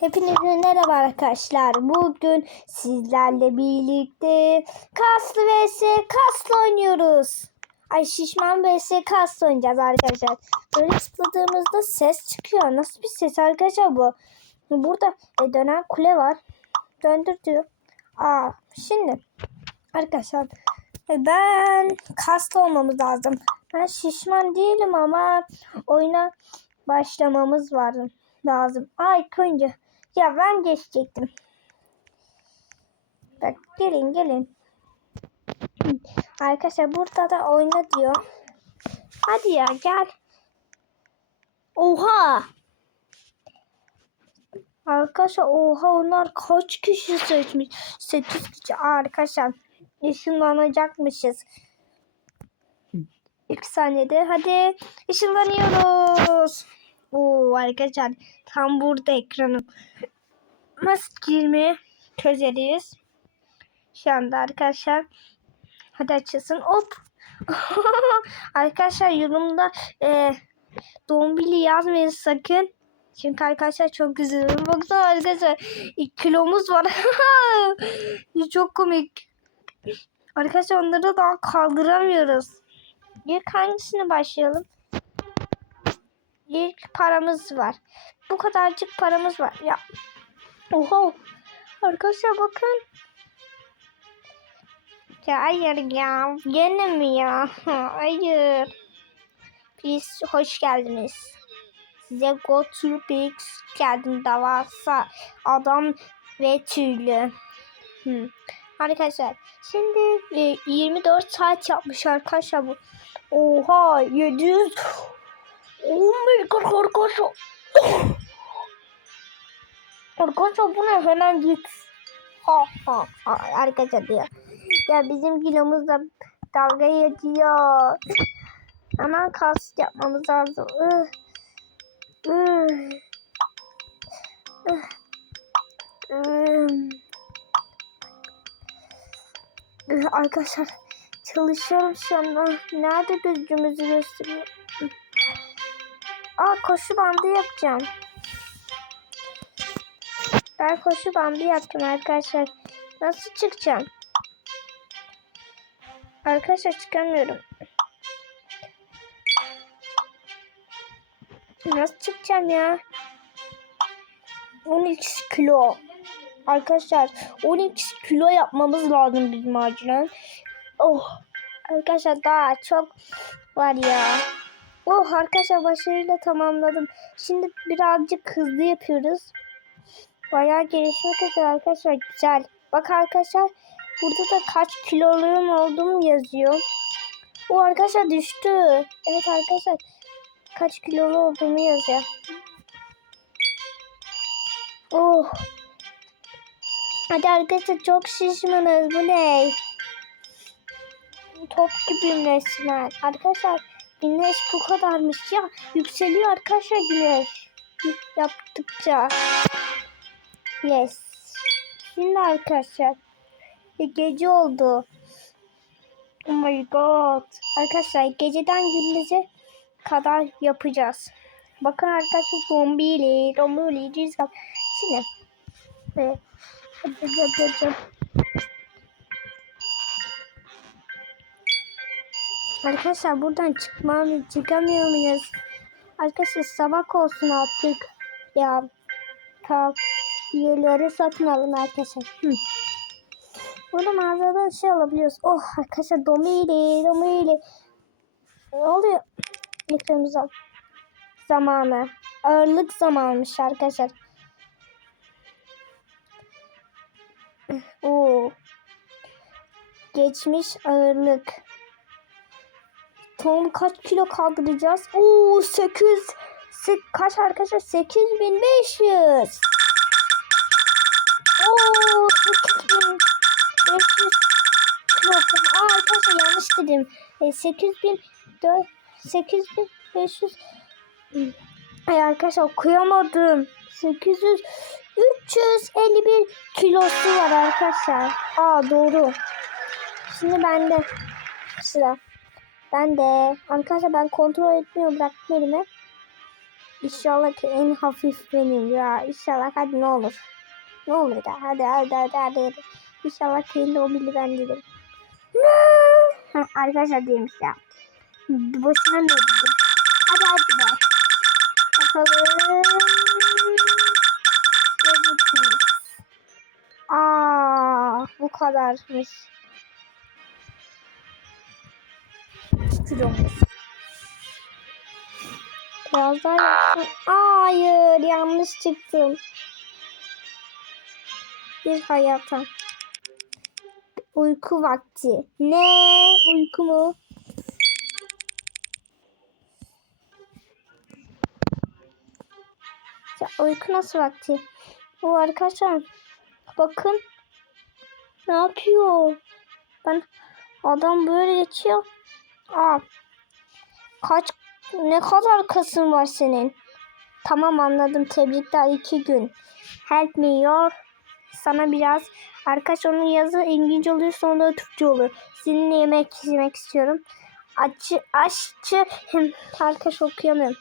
Hepinize merhaba arkadaşlar. Bugün sizlerle birlikte kaslı vs kaslı oynuyoruz. Ay şişman vs kaslı oynayacağız arkadaşlar. Böyle zıpladığımızda ses çıkıyor. Nasıl bir ses arkadaşlar bu? Burada e, dönen kule var. Döndür diyor. Aa, şimdi arkadaşlar e, ben kaslı olmamız lazım. Ben şişman değilim ama oyuna başlamamız var lazım. Ay koyunca. Ya ben geçecektim. Bak gelin gelin. Arkadaşlar burada da oyna diyor. Hadi ya gel. Oha. Arkadaşlar oha onlar kaç kişi seçmiş? 8 kişi arkadaşlar. Işınlanacakmışız. 2 saniyede hadi ışınlanıyoruz. Oo arkadaşlar tam burada ekranım. Nasıl girmeye çözeriz? Şu anda arkadaşlar. Hadi açılsın. Hop. arkadaşlar yorumda e, dombili yazmayın sakın. Çünkü arkadaşlar çok güzel. Baksana arkadaşlar kilomuz var. çok komik. Arkadaşlar onları daha kaldıramıyoruz. İlk hangisini başlayalım? İlk paramız var. Bu kadarcık paramız var. Ya. Oha. Arkadaşlar bakın. Ya hayır ya. Gene mi ya? Hayır. Biz hoş geldiniz. Size Go to Pigs geldim davasa adam ve tüylü. Hmm. Arkadaşlar şimdi e, 24 saat yapmış arkadaşlar bu. Oha 700 Oh my god arkadaşlar. Arkadaşlar bu ne hemen git. Ha ha ha arkadaşlar diyor. Ya bizim kilomuzla dalga geçiyor. Hemen kas yapmamız lazım. Ih. Ih. Ih. Ih. Arkadaşlar çalışıyorum şu anda. Nerede gücümüzü gösteriyor? Aa koşu bandı yapacağım. Ben koşu bandı yaptım arkadaşlar. Nasıl çıkacağım? Arkadaşlar çıkamıyorum. Nasıl çıkacağım ya? 12 kilo. Arkadaşlar 12 kilo yapmamız lazım bizim acilen. Oh. Arkadaşlar daha çok var ya. Oh arkadaşlar başarıyla tamamladım. Şimdi birazcık hızlı yapıyoruz. Bayağı gelişmek üzere arkadaşlar. Güzel. Bak arkadaşlar burada da kaç kiloluyum olduğum yazıyor. O arkadaşlar düştü. Evet arkadaşlar kaç kilolu olduğumu yazıyor. Oh. Hadi arkadaşlar çok şişmanız. Bu ne? Top gibiyim resmen. Arkadaşlar güneş bu kadarmış ya. Yükseliyor arkadaşlar güneş. Yaptıkça. Yes. Şimdi arkadaşlar. e, Gece oldu. Oh my god. Arkadaşlar geceden gündüze kadar yapacağız. Bakın arkadaşlar zombili, zombili, cizgam. Şimdi. Ve Arkadaşlar buradan çıkmam, çıkamıyor muyuz? Arkadaşlar sabah olsun artık. Ya kalk. Üyeleri satın alın arkadaşlar. Hı. Burada mağazadan şey alabiliyoruz. Oh arkadaşlar domili domili. Ne oluyor? Ekranımıza zamanı. Ağırlık zamanmış arkadaşlar. Oo. Geçmiş ağırlık. Tom kaç kilo kaldıracağız? Oo 8 sek, kaç arkadaşlar? 8500. Oo 8500 kilo. Aa arkadaşlar yanlış dedim. E, 8000 8500 Ay arkadaşlar okuyamadım. 800 351 kilosu var arkadaşlar. Aa doğru. Şimdi bende sıra. Ben de arkadaşlar ben kontrol etmiyorum bıraktım elime. İnşallah ki en hafif benim ya. İnşallah hadi ne olur. Ne olur ya. Hadi hadi hadi hadi. hadi. İnşallah kendi o bili ben dedim. Arkadaşlar değilmiş ya. Boşuna ne dedim. Hadi hadi be. Bakalım. Görürsünüz. Aa, bu kadarmış. Şuramız. Biraz daha yapsın. Hayır, yanlış çıktım. Bir hayata. Uyku vakti. Ne? Uyku mu? Ya uyku nasıl vakti? Bu arkadaşlar bakın ne yapıyor? Ben adam böyle geçiyor. Aa, kaç ne kadar kasın var senin? Tamam anladım. Tebrikler iki gün. Help me your. Sana biraz arkadaş onun yazı İngilizce oluyor sonra Türkçe oluyor. Seninle yemek yemek istiyorum. Açı aşçı hem arkadaş okuyamıyorum.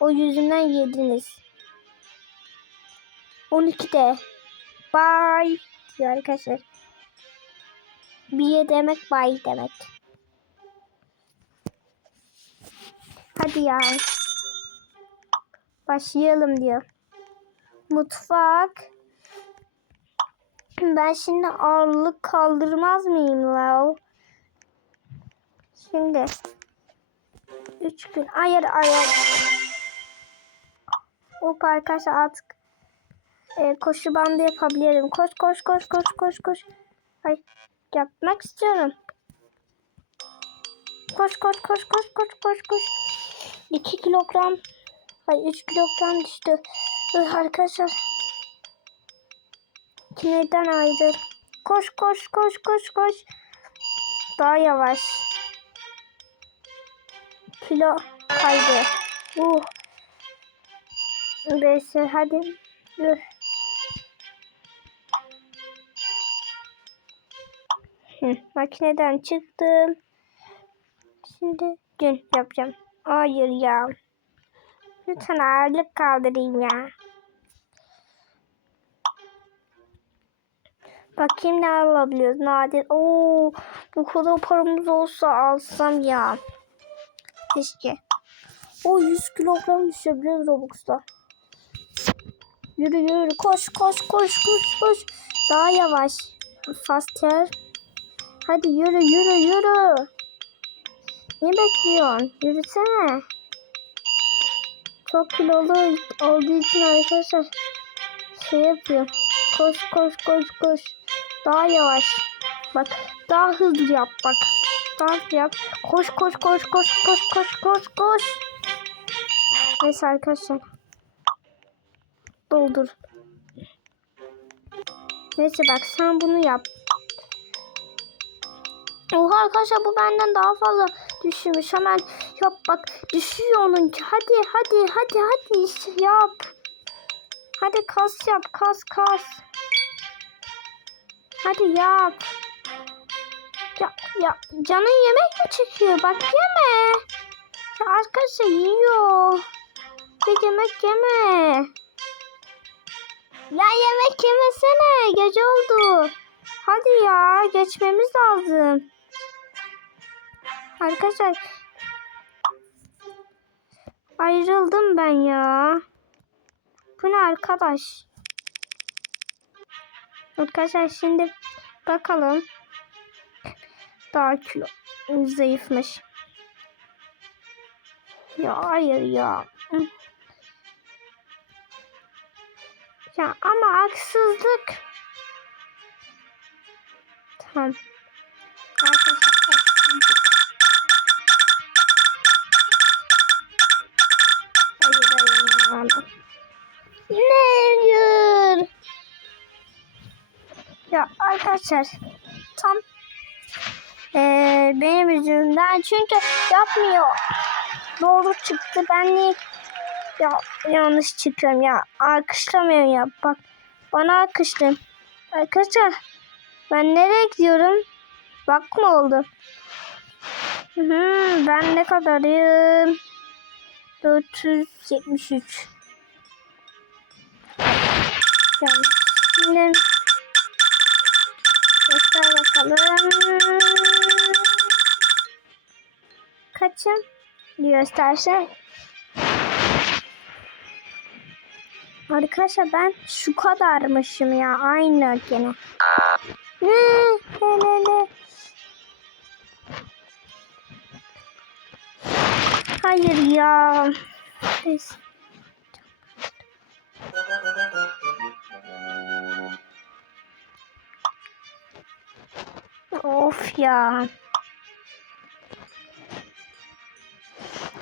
O yüzünden yediniz. 12'de. Bye diyor arkadaşlar. Bir demek bye demek. Hadi ya. Başlayalım diyor. Mutfak. Ben şimdi ağırlık kaldırmaz mıyım la? Şimdi. Üç gün. Hayır hayır. O arkadaşlar artık e, koşu bandı yapabilirim. Koş koş koş koş koş koş. Ay yapmak istiyorum. Koş koş koş koş koş koş koş. 2 kilogram. Ay 3 kilogram düştü. Arkadaşlar. Neden ayrı? Koş koş koş koş koş. Daha yavaş. Kilo kaydı. Uh. Neyse hadi. Üh. Hı, makineden çıktım. Şimdi gün yapacağım. Hayır ya. Lütfen ağırlık kaldırayım ya. Bakayım ne alabiliyoruz. Nadir. Oo, bu kadar paramız olsa alsam ya. Keşke. O 100 kilogram düşebiliriz Robux'ta. Yürü yürü koş koş koş koş koş. Daha yavaş. Faster. Hadi yürü yürü yürü. Ne bekliyorsun? Yürüsene. Çok kilolu olduğu için arkadaşlar şey yapıyor. Koş koş koş koş. Daha yavaş. Bak daha hızlı yap bak. Daha hızlı yap. Koş koş koş koş koş koş koş koş. Neyse arkadaşlar. Doldur. Neyse bak sen bunu yap. Oha arkadaşlar bu benden daha fazla düşmüş. Hemen yap bak düşüyor onunki. Hadi hadi hadi hadi işte yap. Hadi kas yap kas kas. Hadi yap. Ya, ya canın yemek mi çekiyor? Bak yeme. Ya arkadaşlar yiyor. Bir yemek yeme. Ya yemek yemesene. Gece oldu. Hadi ya geçmemiz lazım. Arkadaşlar ayrıldım ben ya. Bu ne arkadaş? Arkadaşlar şimdi bakalım. Daha kilo zayıfmış. Ya hayır ya. Ya ama haksızlık. Tamam. Arkadaşlar haksızlık. Hayır. hayır. Ya arkadaşlar tam eee, benim yüzümden çünkü yapmıyor. Doğru çıktı. Ben niye ya, yanlış çıkıyorum ya. Alkışlamıyorum ya. Bak bana alkışlayın. Arkadaşlar ben nereye gidiyorum? Bak mı oldu? Hı, ben ne kadarım? 473. Yani şimdi göster bakalım. Kaçım? Gösterse. Arkadaşlar ben şu kadarmışım ya. Aynı gene. Ne? Ne ne ne? Hayır ya. Of ya.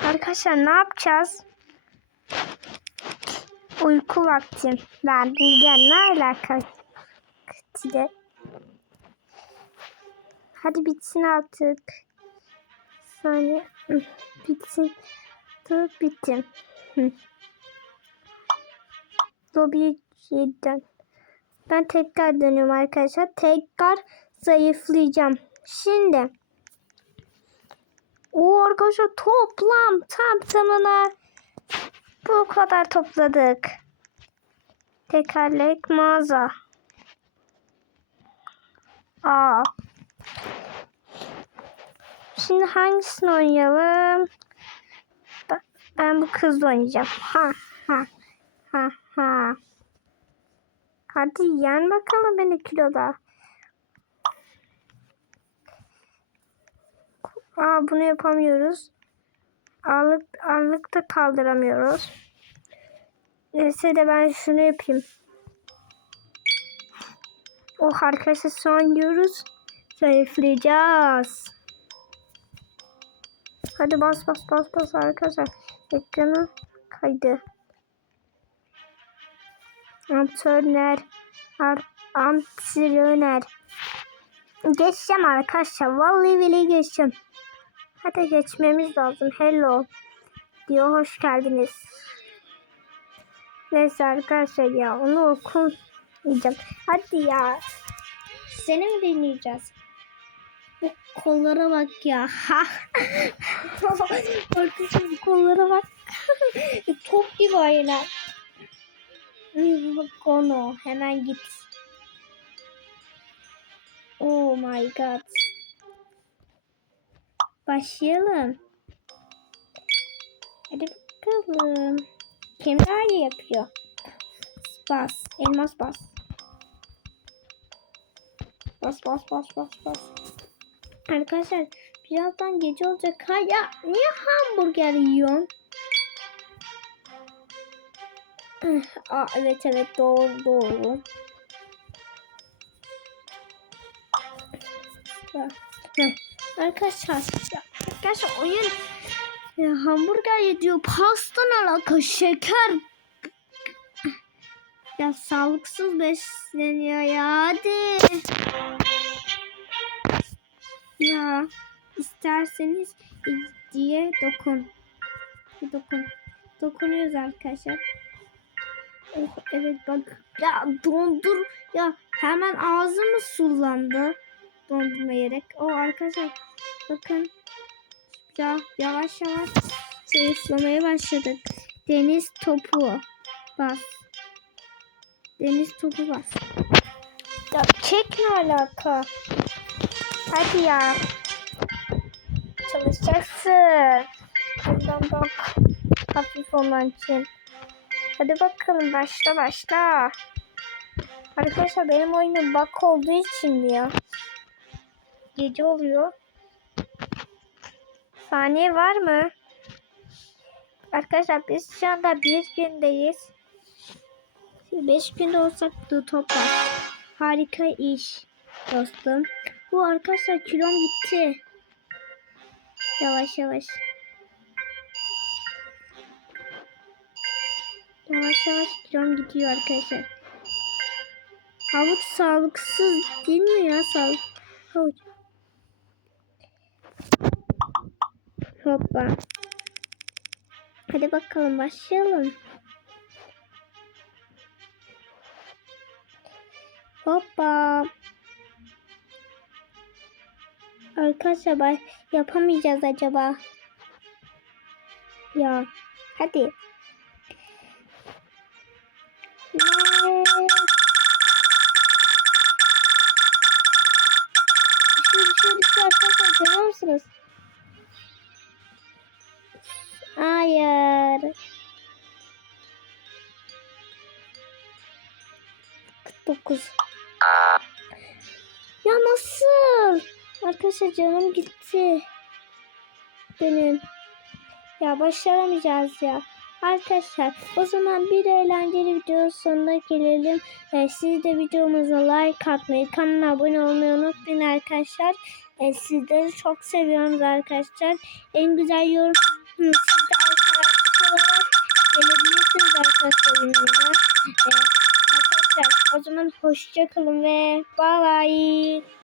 Arkadaşlar ne yapacağız? Uyku vakti. Ben bilgen ne alaka? de. Hadi bitsin artık. Saniye. Bitsin. Dur bittim. Hı. Lobiye dön. Ben tekrar dönüyorum arkadaşlar. Tekrar zayıflayacağım. Şimdi. O arkadaşlar toplam tam tamına bu kadar topladık. Tekerlek mağaza. Aa. Şimdi hangisini oynayalım? Ben, bu kızla oynayacağım. Ha ha ha ha. Hadi yen bakalım beni kiloda. Aa bunu yapamıyoruz. Ağırlık, ağırlık da kaldıramıyoruz. Neyse de ben şunu yapayım. Oh arkadaşlar son diyoruz. Zayıflayacağız. Hadi bas bas bas bas arkadaşlar. Ekranı kaydı. Antrenör. Antrenör. Geçeceğim arkadaşlar. Vallahi bile geçeceğim. Hadi geçmemiz lazım. Hello. Diyor hoş geldiniz. Neyse arkadaşlar ya onu okumayacağım. Hadi ya. Seni mi dinleyeceğiz? Kollara bak ya. Arkadaşlar kollara bak. Top gibi aynen. Bak onu. Hemen git. Oh my god. Başlayalım. Hadi bakalım. Kim daha yapıyor? Bas. Elmas bas. Bas bas bas bas bas. Arkadaşlar birazdan gece olacak. Ha ya niye hamburger yiyorsun? Aa, evet evet doğru doğru. Arkadaşlar arkadaşlar oyun ya, hamburger yediyor. Pasta ne alaka? Şeker. Ya sağlıksız besleniyor ya. Hadi. Ya isterseniz diye dokun. Dokun. Dokunuyoruz arkadaşlar. Oh evet bak. Ya dondur. Ya hemen ağzımı sulandı. Dondurma yerek. O arkadaşlar bakın. Ya yavaş yavaş zayıflamaya başladık. Deniz topu. Bas. Deniz topu bas. Ya kek ne alaka? Hadi ya. Çalışacaksın. Buradan bak. Hafif olan için. Hadi bakalım başla başla. Arkadaşlar benim oyunum bak olduğu için diyor. Gece oluyor. Saniye var mı? Arkadaşlar biz şu anda bir gündeyiz. Beş günde olsak da toplar. Harika iş dostum. Bu arkadaşlar kilom gitti. Yavaş yavaş. Yavaş yavaş kilom gidiyor arkadaşlar. Havuç sağlıksız değil mi ya? Sağlık. Havuç. Hoppa. Hadi bakalım başlayalım. Hoppa. Arkadaşlar yapamayacağız acaba. Ya Hadi. Düşüyor arkadaşlar görüyor? Hayır. 49. Ya nasıl? Arkadaşlar canım gitti. Benim. Ya başaramayacağız ya. Arkadaşlar o zaman bir eğlenceli videonun sonuna gelelim. Ee, siz de videomuza like atmayı, kanala abone olmayı unutmayın arkadaşlar. Ee, sizleri çok seviyoruz arkadaşlar. En güzel yorum siz de arkadaşlık olarak gelebilirsiniz arkadaşlar yanıma. Ee, arkadaşlar o zaman hoşça kalın ve bye bye.